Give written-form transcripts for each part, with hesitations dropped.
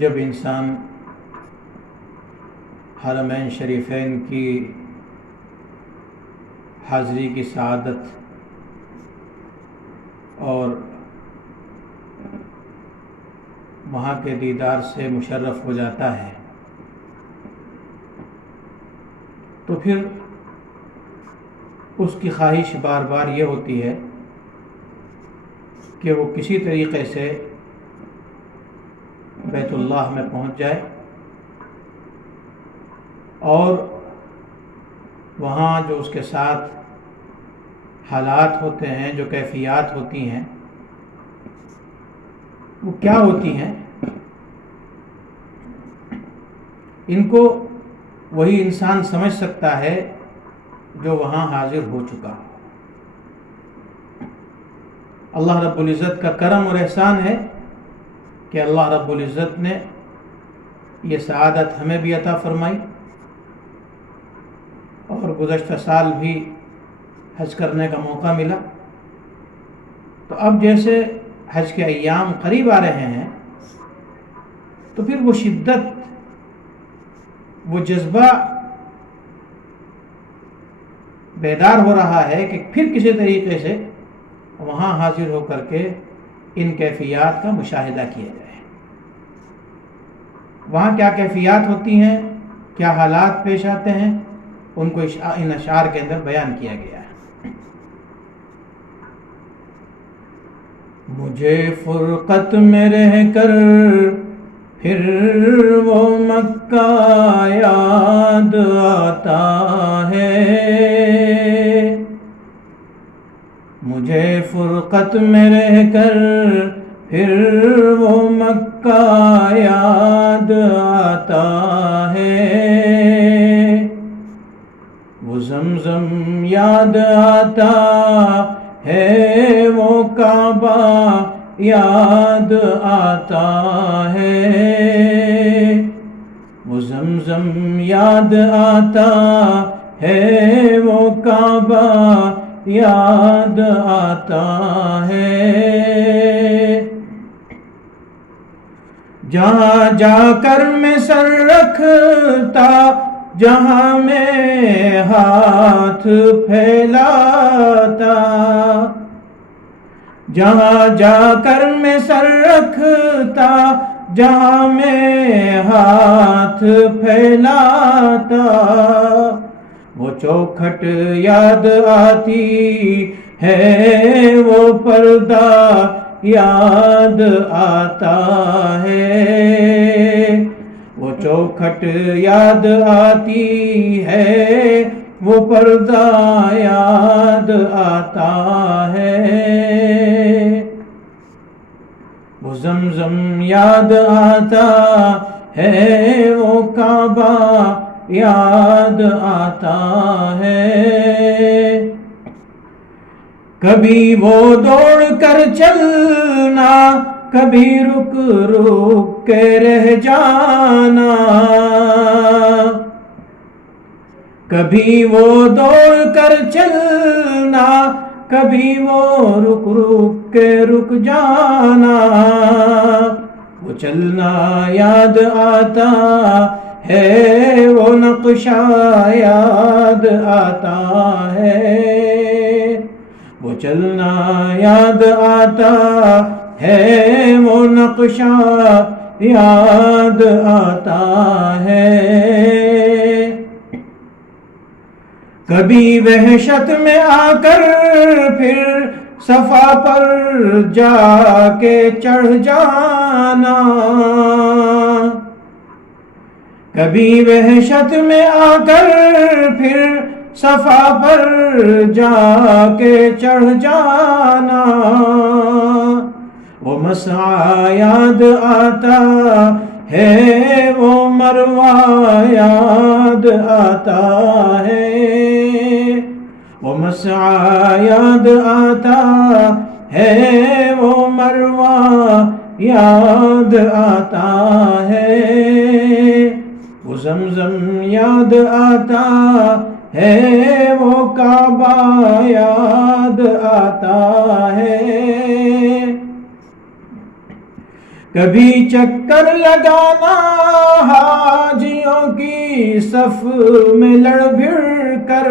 جب انسان حرمین شریفین کی حاضری کی سعادت اور وہاں کے دیدار سے مشرف ہو جاتا ہے تو پھر اس کی خواہش بار بار یہ ہوتی ہے کہ وہ کسی طریقے سے بیت اللہ میں پہنچ جائے اور وہاں جو اس کے ساتھ حالات ہوتے ہیں، جو کیفیات ہوتی ہیں، وہ کیا ہوتی ہیں، ان کو وہی انسان سمجھ سکتا ہے جو وہاں حاضر ہو چکا۔ اللہ رب العزت کا کرم اور احسان ہے کہ اللہ رب العزت نے یہ سعادت ہمیں بھی عطا فرمائی، اور گزشتہ سال بھی حج کرنے کا موقع ملا۔ تو اب جیسے حج کے ایام قریب آ رہے ہیں تو پھر وہ شدت، وہ جذبہ بیدار ہو رہا ہے کہ پھر کسی طریقے سے وہاں حاضر ہو کر کے ان کیفیات کا مشاہدہ کیا جائے۔ وہاں کیا کیفیات ہوتی ہیں، کیا حالات پیش آتے ہیں، ان کو ان اشعار کے اندر بیان کیا گیا ہے۔ مجھے فرقت میں رہ کر پھر وہ مکہ یاد آتا ہے، مجھے فرقت میں رہ کر پھر وہ مکہ یاد آتا ہے، وہ زمزم یاد آتا ہے، وہ کعبہ یاد آتا ہے، وہ زمزم یاد آتا ہے، وہ کعبہ یاد آتا ہے۔ جہاں جا کر میں سر رکھتا، جہاں میں ہاتھ پھیلاتا، جہاں جا کر میں سر رکھتا، جہاں میں ہاتھ پھیلاتا، وہ چوکھٹ یاد آتی ہے، وہ پردہ یاد آتا ہے، وہ چوکھٹ یاد آتی ہے، وہ پردہ یاد آتا ہے، وہ زمزم یاد آتا ہے، وہ کعبہ یاد آتا ہے۔ کبھی وہ دوڑ کر چلنا، کبھی رک رک کے رہ جانا، کبھی وہ دوڑ کر چلنا، کبھی وہ رک رک کے رک جانا، وہ چلنا یاد آتا ہے، وہ نقشہ یاد آتا ہے، وہ چلنا یاد آتا ہے، وہ نقشہ یاد آتا ہے۔ کبھی وحشت میں آ کر پھر صفا پر جا کے چڑھ جانا، کبھی وحشت میں آ کر پھر صفا پر جا کے چڑھ جانا، وہ مسعی یاد آتا ہے، وہ مروہ یاد آتا ہے، وہ مسعی یاد آتا ہے، وہ مروہ یاد آتا ہے، وہ زمزم یاد آتا ہے، وہ کعبہ یاد آتا ہے۔ کبھی چکر لگانا حاجیوں کی صف میں لڑ بھڑ کر،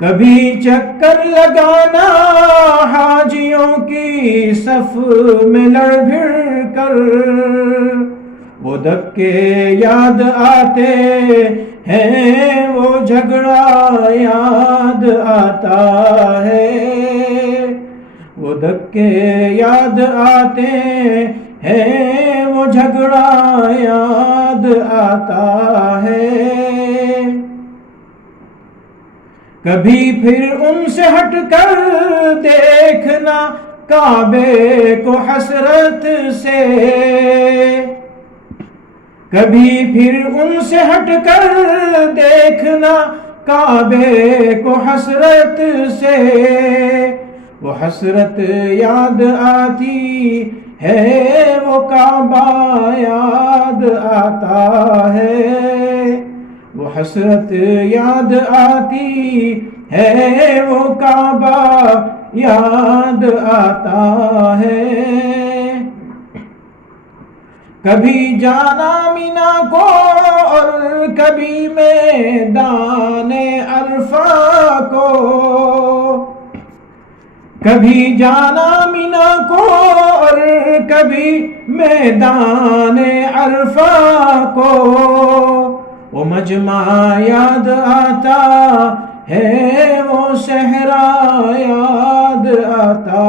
کبھی چکر لگانا حاجیوں کی صف میں لڑ بھڑ کر، وہ دھکے یاد آتے ہیں، وہ جھگڑا یاد آتا ہے، وہ دھکے یاد آتے ہیں، وہ جھگڑا یاد آتا ہے۔ کبھی پھر ان سے ہٹ کر دیکھنا کعبے کو حسرت سے، کبھی پھر ان سے ہٹ کر دیکھنا کعبے کو حسرت سے، وہ حسرت یاد آتی ہے، وہ کعبہ یاد آتا ہے، وہ حسرت یاد آتی ہے، وہ کعبہ یاد آتا ہے۔ کبھی جانا مینا کو اور کبھی میدان عرفہ کو، کبھی جانا مینا کو اور کبھی میدان عرفہ کو، وہ مجمع یاد آتا ہے، وہ صحرا یاد آتا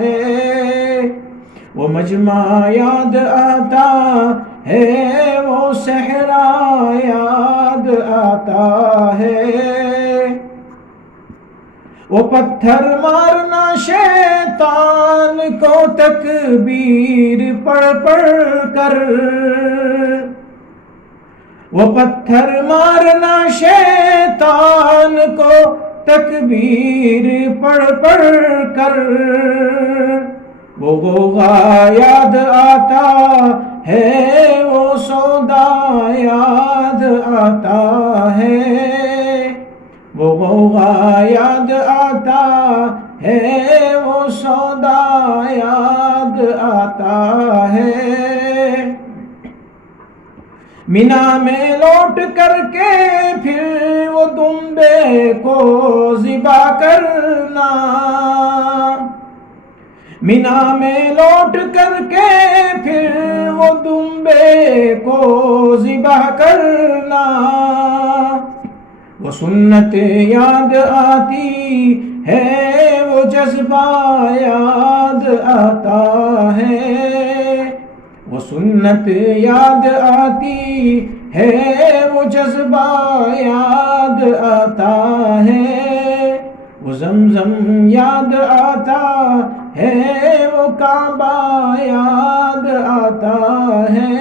ہے، وہ مجمع یاد آتا ہے، وہ صحرا یاد آتا ہے۔ وہ پتھر مارنا شیطان کو تکبیر پڑھ پڑھ کر، وہ پتھر مارنا شیطان کو تکبیر پڑھ پڑھ کر، وہ غوغا یاد آتا ہے، وہ سودا یاد آتا ہے، وہ غوغا یاد آتا ہے، وہ سودا یاد آتا ہے۔ مینا میں لوٹ کر کے پھر وہ دمبے کو ذبح کرنا، مینا میں لوٹ کر کے پھر وہ دمبے کو ذبح کرنا، وہ سنت یاد آتی ہے، وہ جذبہ یاد آتا ہے، وہ سنت یاد آتی ہے، وہ جذبہ یاد آتا ہے، وہ زمزم یاد آتا ہے، وہ کعبہ یاد آتا ہے۔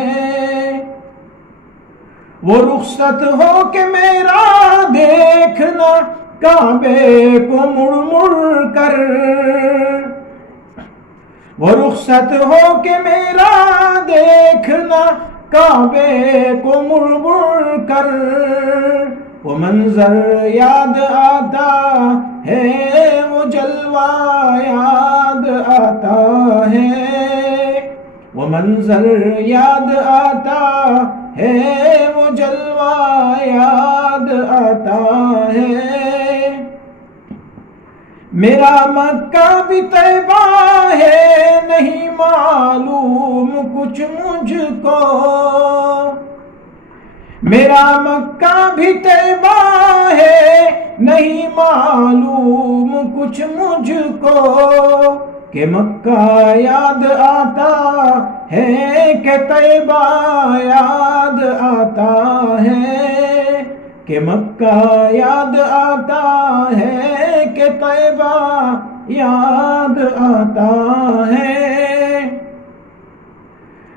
وہ رخصت ہو کے میرا دیکھنا کعبے کو مڑ مڑ کر، وہ رخصت ہو کے میرا دیکھنا کعبے کو مڑ مڑ کر، وہ منظر یاد آتا ہے، وہ جلوہ یاد آتا ہے، وہ منظر یاد آتا ہے، وہ جلوہ یاد آتا ہے۔ میرا مکہ بھی طیبہ ہے، نہیں معلوم کچھ مجھ کو، میرا مکہ بھی طیبہ ہے، نہیں معلوم کچھ مجھ کو، کہ مکہ یاد آتا ہے، کہ طیبہ یاد آتا ہے، کہ مکہ یاد آتا ہے، کہ طیبہ یاد آتا ہے۔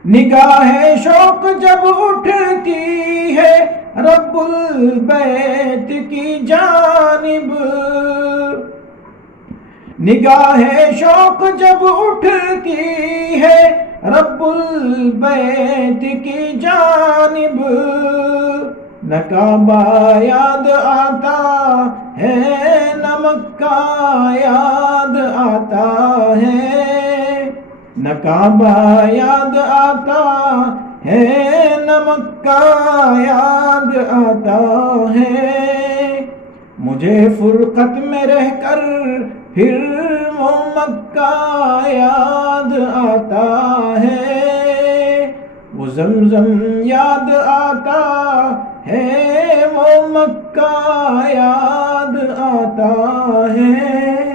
نگاہ شوق جب اٹھتی ہے رب البیت کی جانب، نگاہ شوق جب اٹھتی ہے رب البیت کی جانب، نہ کعبہ یاد آتا ہے، نہ مکہ یاد آتا ہے، نہ کعبہ یاد آتا ہے نہ مکہ یاد آتا ہے، مجھے فرقت میں رہ کر پھر وہ مکہ یاد آتا ہے، وہ زمزم یاد آتا ہے، وہ مکہ یاد آتا ہے۔